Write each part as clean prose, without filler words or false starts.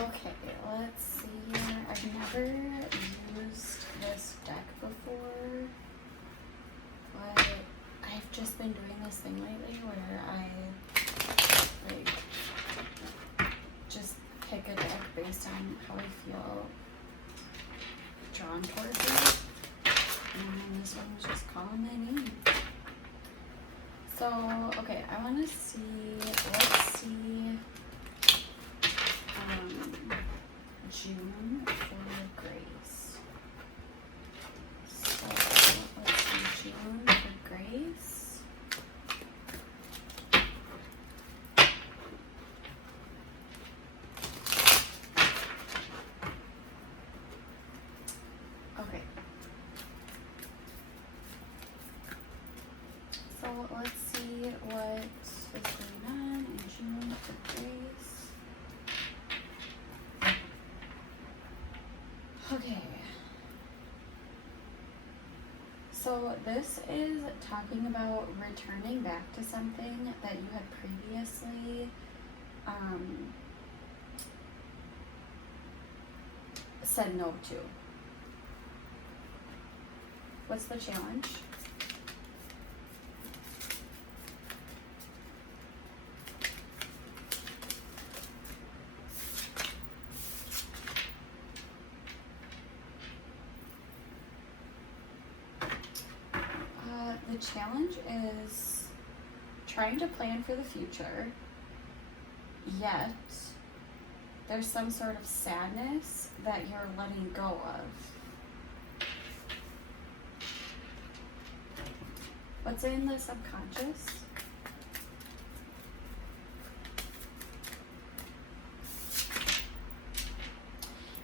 Okay, let's see here. I've never used this deck before, but I've just been doing this thing lately where I just pick a deck based on how I feel drawn towards it. And this one was just calling my name. So, okay, I want to see, let's see, June for Grace. So, let's see, June for Grace. Okay. So let's see what is going on in June for Grace. Okay. So this is talking about returning back to something that you had previously said no to. What's the challenge? The challenge is trying to plan for the future, yet there's some sort of sadness that you're letting go of. What's in the subconscious?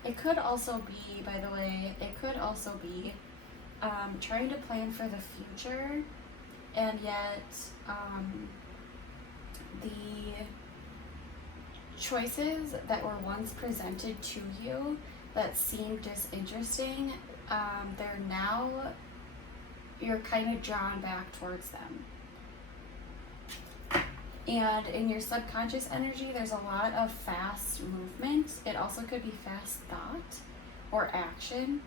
It could also be, by the way, trying to plan for the future, and yet the choices that were once presented to you that seemed disinteresting, you're kind of drawn back towards them. And in your subconscious energy, there's a lot of fast movement. It also could be fast thought or action.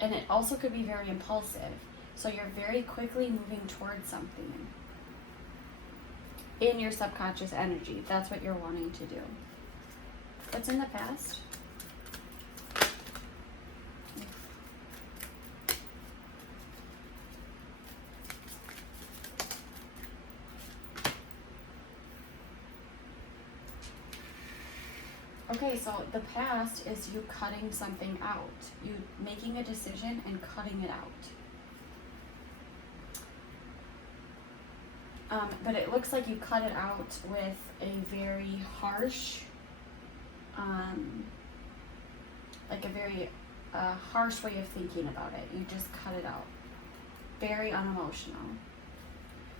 And it also could be very impulsive. So you're very quickly moving towards something in your subconscious energy. That's what you're wanting to do. What's in the past? Okay, so the past is you cutting something out. You making a decision and cutting it out. But it looks like you cut it out with a very harsh, harsh way of thinking about it. You just cut it out. Very unemotional.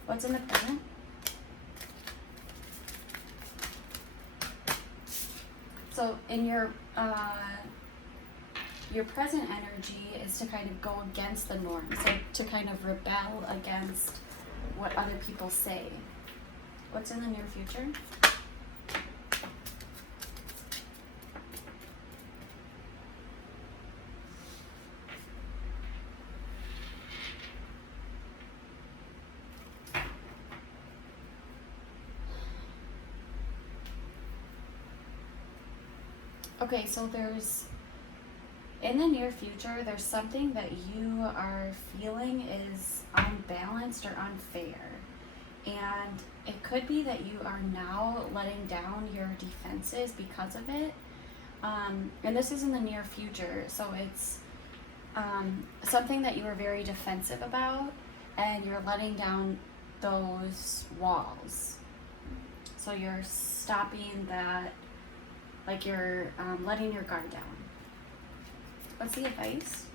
What's in the present? So in your present energy is to kind of go against the norm, so to kind of rebel against what other people say. What's in the near future? Okay, so in the near future, there's something that you are feeling is unbalanced or unfair. And it could be that you are now letting down your defenses because of it. And this is in the near future, so it's something that you were very defensive about, and you're letting down those walls. So you're stopping that, like you're letting your guard down. What's the advice?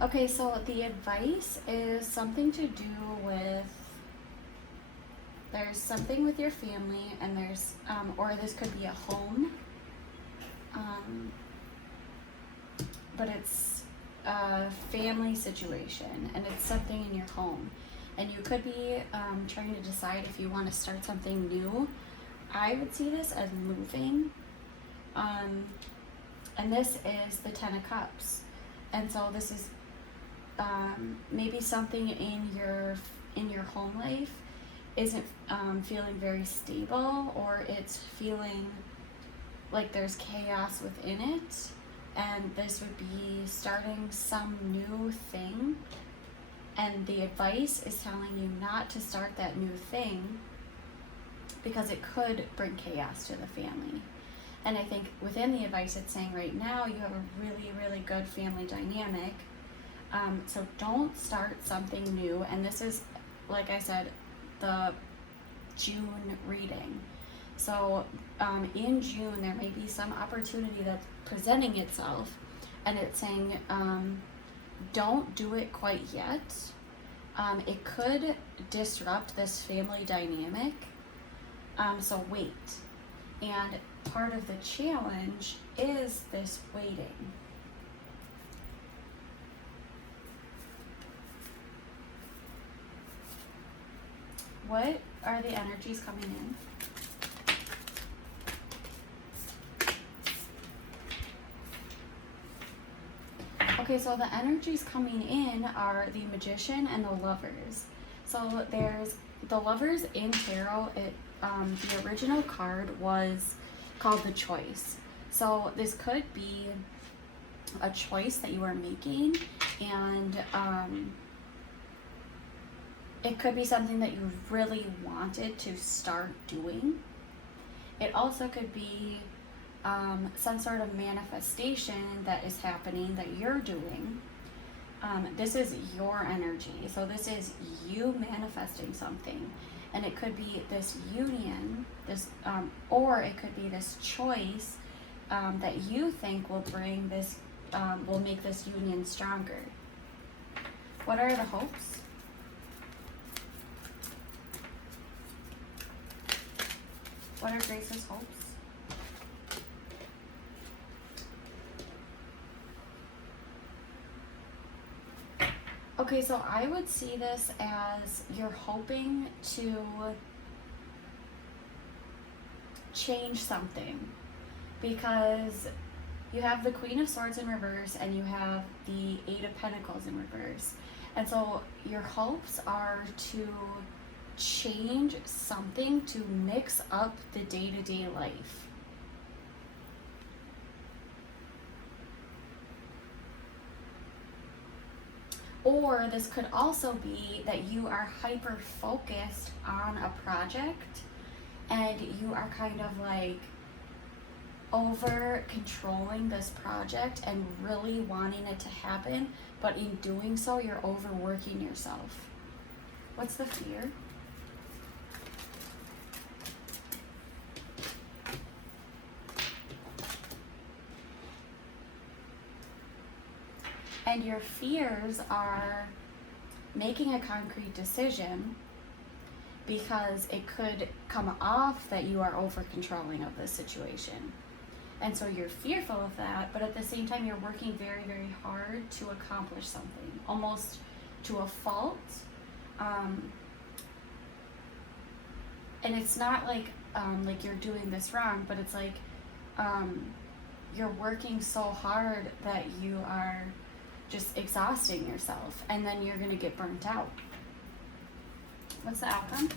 Okay, so the advice is something to do with there's something with your family, and there's, or this could be a home, but it's a family situation, and it's something in your home. And you could be trying to decide if you want to start something new. I would see this as moving. And this is the Ten of Cups. And so this is maybe something in your home life isn't feeling very stable, or it's feeling like there's chaos within it. And this would be starting some new thing. And the advice is telling you not to start that new thing because it could bring chaos to the family. And I think within the advice it's saying right now you have a really, really good family dynamic. So don't start something new. And this is, like I said, the June reading. So in June there may be some opportunity that's presenting itself, and it's saying don't do it quite yet. It could disrupt this family dynamic, so wait. And part of the challenge is this waiting. What are the energies coming in? Okay, so the energies coming in are the Magician and the Lovers. So there's the Lovers in tarot. The original card was called the Choice. So this could be a choice that you are making, and it could be something that you really wanted to start doing. It also could be some sort of manifestation that is happening that you're doing. This is your energy. So this is you manifesting something. And it could be this union, or it could be this choice that you think will bring this, will make this union stronger. What are the hopes? What are Grace's hopes? Okay, so I would see this as you're hoping to change something, because you have the Queen of Swords in reverse and you have the Eight of Pentacles in reverse. And so your hopes are to change something to mix up the day-to-day life. Or this could also be that you are hyper focused on a project and you are kind of like over controlling this project and really wanting it to happen, but in doing so you're overworking yourself. What's the fear? And your fears are making a concrete decision, because it could come off that you are over controlling of this situation. And so you're fearful of that, but at the same time you're working very, very hard to accomplish something, almost to a fault. And it's not like you're doing this wrong, but it's like you're working so hard that you are just exhausting yourself, and then you're gonna get burnt out. What's the outcome?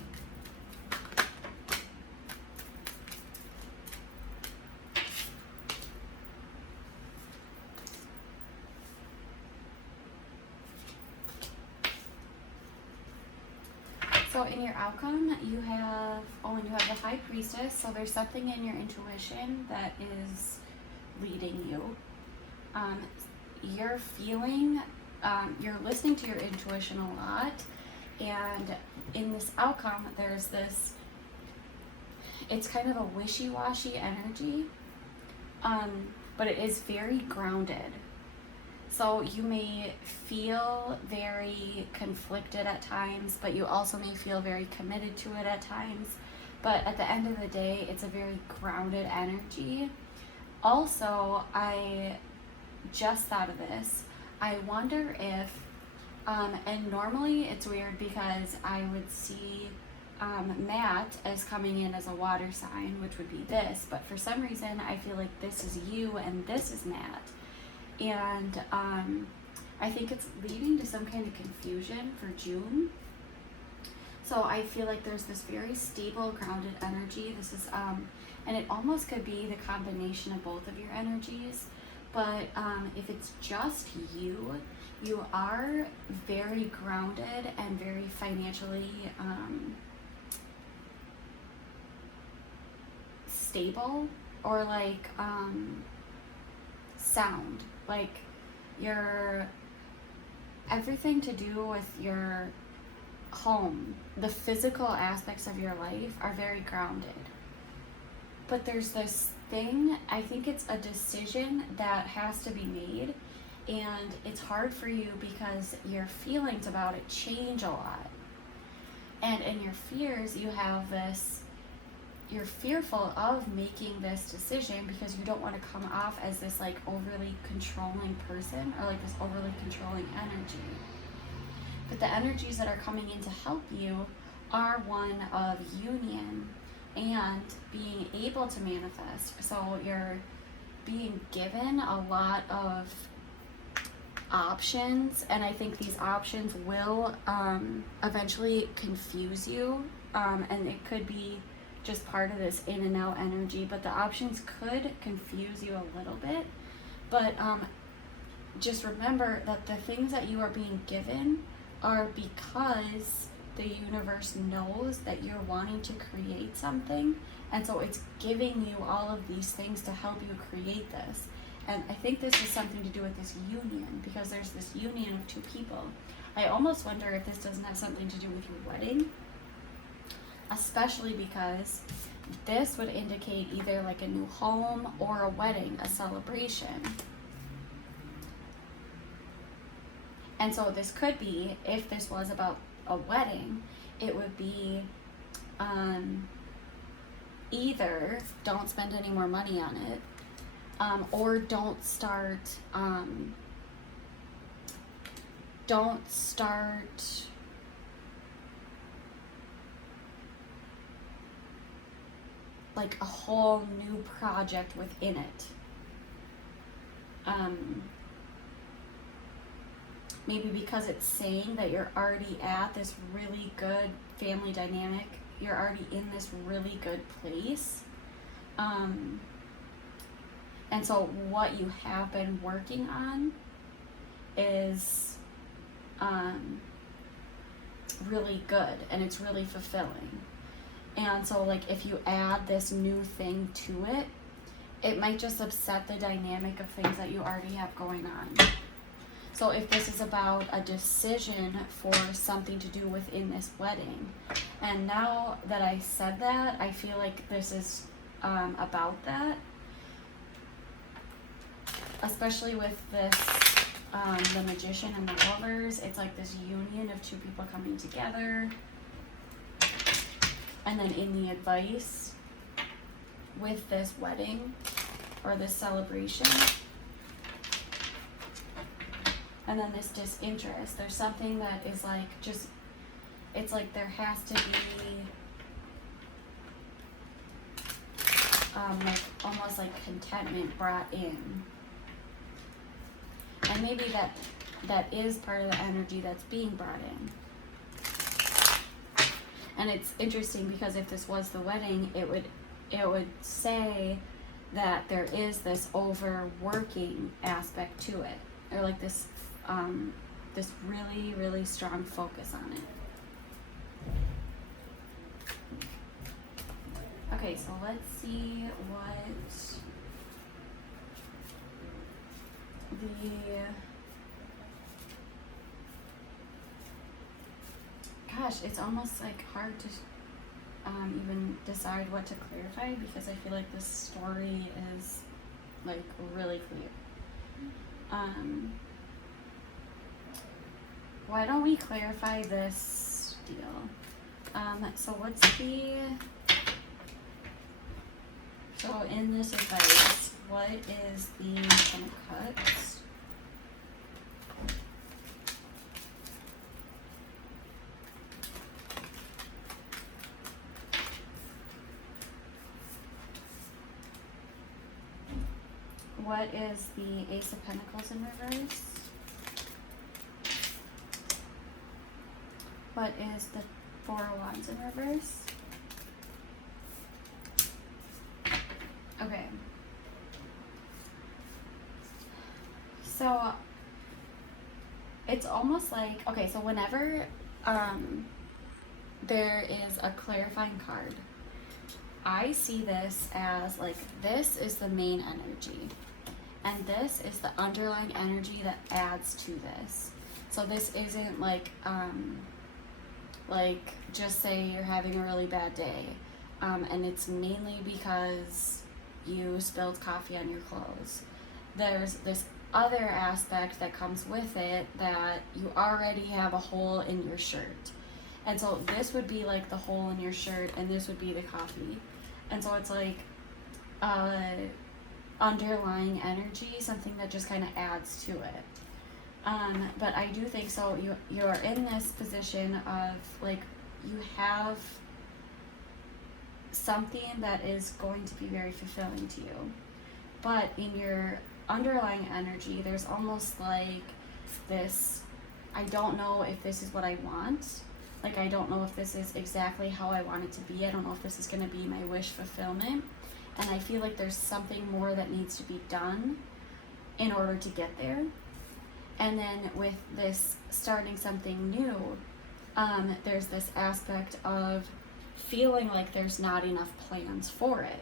So in your outcome, you have the High Priestess. So there's something in your intuition that is leading you. You're feeling, you're listening to your intuition a lot, and in this outcome, there's this, it's kind of a wishy-washy energy, but it is very grounded. So you may feel very conflicted at times, but you also may feel very committed to it at times. But at the end of the day, it's a very grounded energy. Also, I just thought of this. I wonder if, and normally it's weird because I would see Matt as coming in as a water sign, which would be this, but for some reason I feel like this is you and this is Matt. And I think it's leading to some kind of confusion for June. So I feel like there's this very stable, grounded energy. This is, and it almost could be the combination of both of your energies. But if it's just you, you are very grounded and very financially stable, or like sound. Like your everything to do with your home, the physical aspects of your life are very grounded. But there's this thing, I think it's a decision that has to be made, and it's hard for you because your feelings about it change a lot. And in your fears, you have this, you're fearful of making this decision because you don't want to come off as this like overly controlling person, or like this overly controlling energy. But the energies that are coming in to help you are one of union and being able to manifest. So you're being given a lot of options, and I think these options will eventually confuse you, and it could be just part of this in and out energy, but the options could confuse you a little bit. But just remember that the things that you are being given are because the universe knows that you're wanting to create something, and so it's giving you all of these things to help you create this. And I think this is something to do with this union, because there's this union of two people. I almost wonder if this doesn't have something to do with your wedding, especially because this would indicate either like a new home or a wedding, a celebration. And so this could be, if this was about a wedding, it would be either don't spend any more money on it, or don't start like a whole new project within it. Maybe because it's saying that you're already at this really good family dynamic, you're already in this really good place. And so what you have been working on is really good, and it's really fulfilling. And so like if you add this new thing to it, it might just upset the dynamic of things that you already have going on. So if this is about a decision for something to do within this wedding, and now that I said that, I feel like this is about that, especially with this, the Magician and the Lovers. It's like this union of two people coming together. And then in the advice with this wedding or this celebration, and then this disinterest, there's something that is like just, it's like there has to be like almost like contentment brought in. And maybe that is part of the energy that's being brought in. And it's interesting because if this was the wedding, it would say that there is this overworking aspect to it, or like this this really, really strong focus on it. Okay, so let's see what the gosh, it's almost like hard to even decide what to clarify, because I feel like this story is like really clear. why don't we clarify this deal? So what's the, so in this advice, what is the 10 of cups? What is the Ace of Pentacles in reverse? What is the Four of Wands in reverse? Okay. So it's almost like, okay, so whenever there is a clarifying card, I see this as like, this is the main energy, and this is the underlying energy that adds to this. So this isn't like just say you're having a really bad day, and it's mainly because you spilled coffee on your clothes. There's this other aspect that comes with it, that you already have a hole in your shirt. And so this would be like the hole in your shirt, and this would be the coffee. And so it's like underlying energy, something that just kind of adds to it. But I do think so. You're in this position of like, you have something that is going to be very fulfilling to you. But in your underlying energy, there's almost like this, I don't know if this is what I want. Like, I don't know if this is exactly how I want it to be. I don't know if this is going to be my wish fulfillment. And I feel like there's something more that needs to be done in order to get there. And then with this starting something new, there's this aspect of feeling like there's not enough plans for it.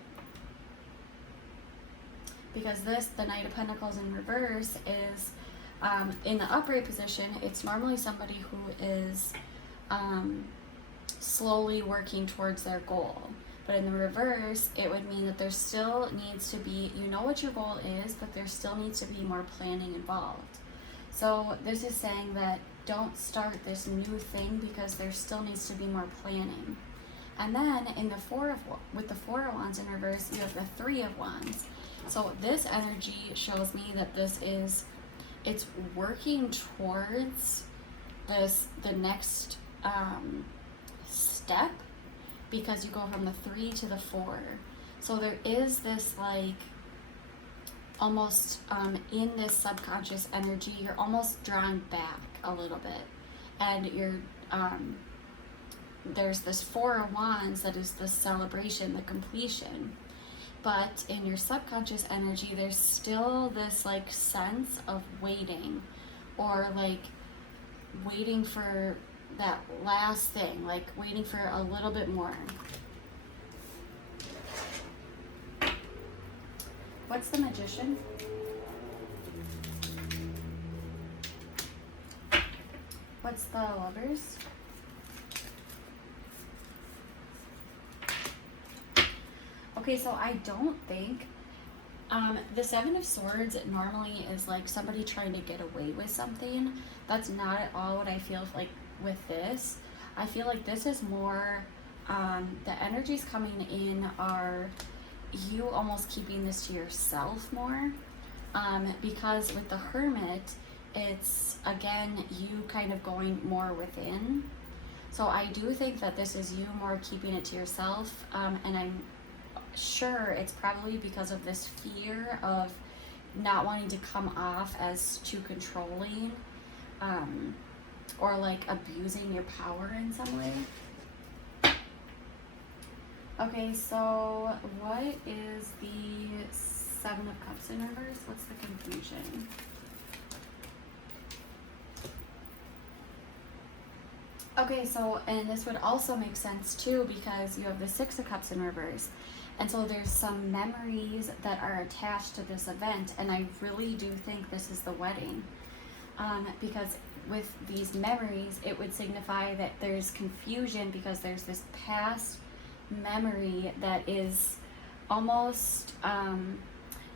Because this, the Knight of Pentacles in reverse, is in the upright position, it's normally somebody who is slowly working towards their goal. But in the reverse, it would mean that there still needs to be, you know what your goal is, but there still needs to be more planning involved. So this is saying that don't start this new thing because there still needs to be more planning. And then in the with the Four of Wands in reverse, you have the Three of Wands. So this energy shows me that it's working towards the next step, because you go from the 3 to the 4. So there is this like, almost in this subconscious energy, you're almost drawn back a little bit, and you're there's this Four of Wands that is the celebration, the completion. But in your subconscious energy, there's still this like sense of waiting, or like waiting for that last thing, like waiting for a little bit more. What's the Magician? What's the Lovers? Okay, so I don't think the Seven of Swords normally is like somebody trying to get away with something. That's not at all what I feel like with this. I feel like this is more, the energies coming in are you almost keeping this to yourself more, because with the Hermit, it's again you kind of going more within. So I do think that this is you more keeping it to yourself, and I'm sure it's probably because of this fear of not wanting to come off as too controlling, or like abusing your power in some way. Okay, so what is the Seven of Cups in reverse? What's the confusion? Okay, so, and this would also make sense too, because you have the Six of Cups in reverse. And so there's some memories that are attached to this event, and I really do think this is the wedding. Because with these memories, it would signify that there's confusion because there's this past memory that is almost,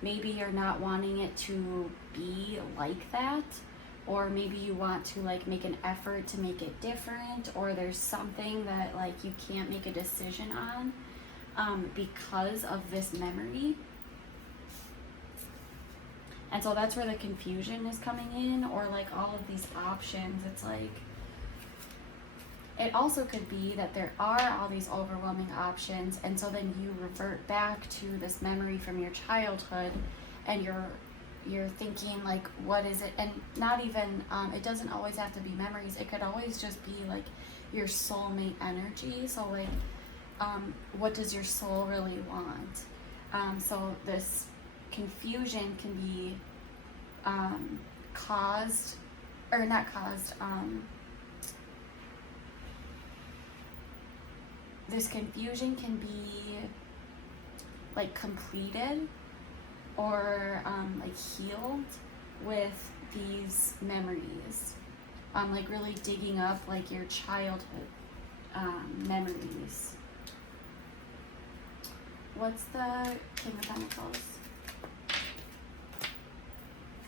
maybe you're not wanting it to be like that, or maybe you want to like make an effort to make it different, or there's something that like you can't make a decision on because of this memory. And so that's where the confusion is coming in, or like all of these options. It's like, it also could be that there are all these overwhelming options, and so then you revert back to this memory from your childhood, and you're thinking like, what is it? And not even it doesn't always have to be memories. It could always just be like your soulmate energy. So like, what does your soul really want? So this confusion can be caused, or not caused, this confusion can be like completed or like healed with these memories, like really digging up like your childhood memories. What's the King of Pentacles?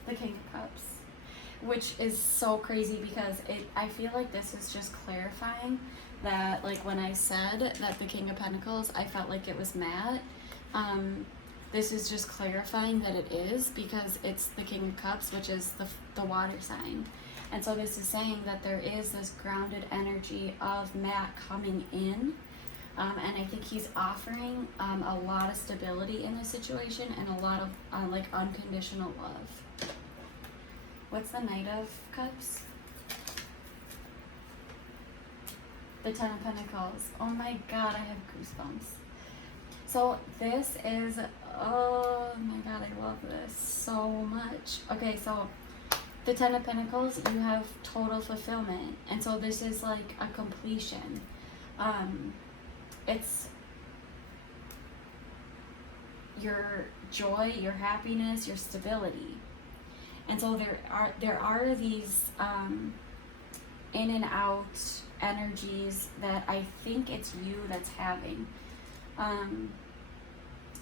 The King of Cups, which is so crazy because I feel like this is just clarifying that, like when I said that the King of Pentacles, I felt like it was Matt. This is just clarifying that it is, because it's the King of Cups, which is the water sign. And so this is saying that there is this grounded energy of Matt coming in. And I think he's offering a lot of stability in this situation and a lot of like unconditional love. What's the Knight of Cups? The Ten of Pentacles. Oh my God, I have goosebumps. So this is, oh my God, I love this so much. Okay, so the Ten of Pentacles, you have total fulfillment. And so this is like a completion. It's your joy, your happiness, your stability. And so there are these in and out energies that I think it's you that's having. And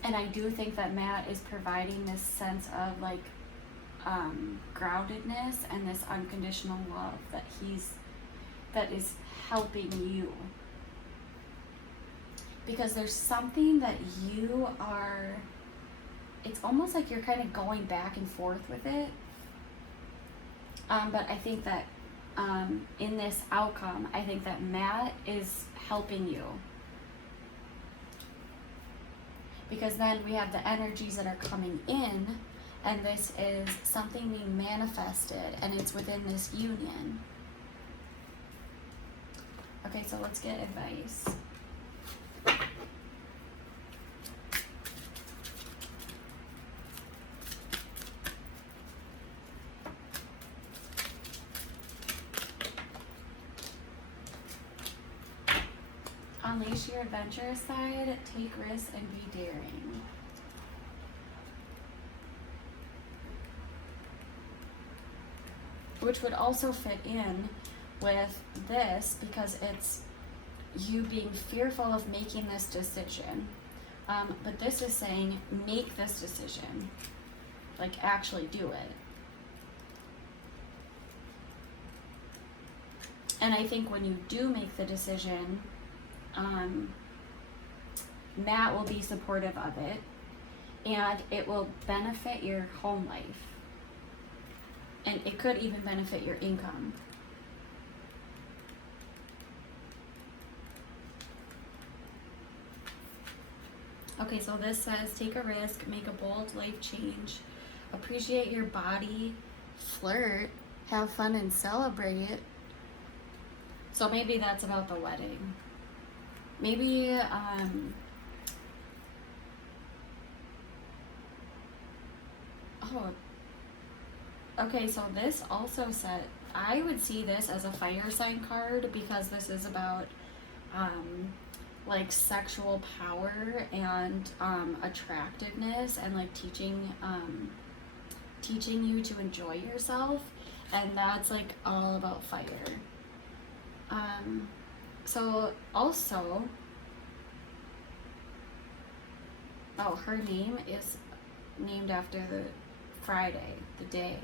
I do think that Matt is providing this sense of like groundedness and this unconditional love that is helping you. Because there's something that you are, it's almost like you're kind of going back and forth with it. But I think that in this outcome, I think that Matt is helping you. Because then we have the energies that are coming in, and this is something we manifested, and it's within this union. Okay, so let's get advice. Unleash your adventurous side, take risks, and be daring. Which would also fit in with this, because it's you being fearful of making this decision. But this is saying, make this decision. Like, actually do it. And I think when you do make the decision, Matt will be supportive of it, and it will benefit your home life, and it could even benefit your income. Okay, so this says, take a risk, make a bold life change, appreciate your body, flirt, have fun and celebrate. So maybe that's about the wedding. Maybe, oh, okay, so this also said, I would see this as a fire sign card, because this is about, like sexual power and, attractiveness, and like teaching you to enjoy yourself, and that's like all about fire. So also, oh, her name is named after the Friday, the day.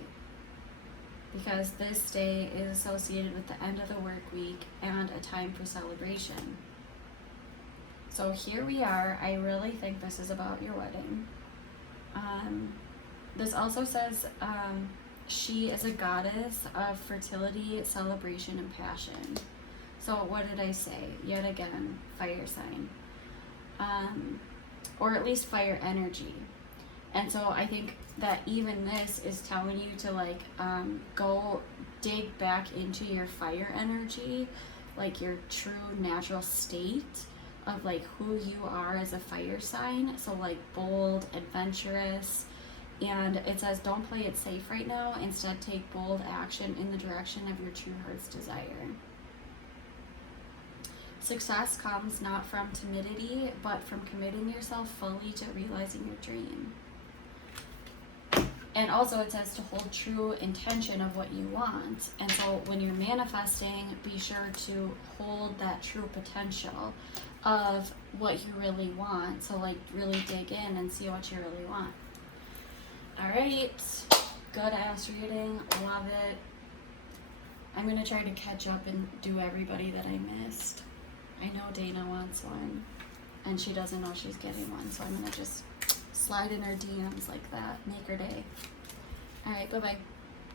because this day is associated with the end of the work week and a time for celebration. So here we are. I really think this is about your wedding. This also says she is a goddess of fertility, celebration, and passion. So what did I say? Yet again, fire sign. Or at least fire energy. And so I think that even this is telling you to like go dig back into your fire energy, like your true natural state of like who you are as a fire sign. So like bold, adventurous, and it says don't play it safe right now. Instead, take bold action in the direction of your true heart's desire. Success comes not from timidity, but from committing yourself fully to realizing your dream. And also it says to hold true intention of what you want. And so when you're manifesting, be sure to hold that true potential of what you really want. So like really dig in and see what you really want. All right, good ass reading, love it. I'm gonna try to catch up and do everybody that I missed. I know Dana wants one, and she doesn't know she's getting one, so I'm gonna just slide in her DMs like that, make her day. All right, bye-bye.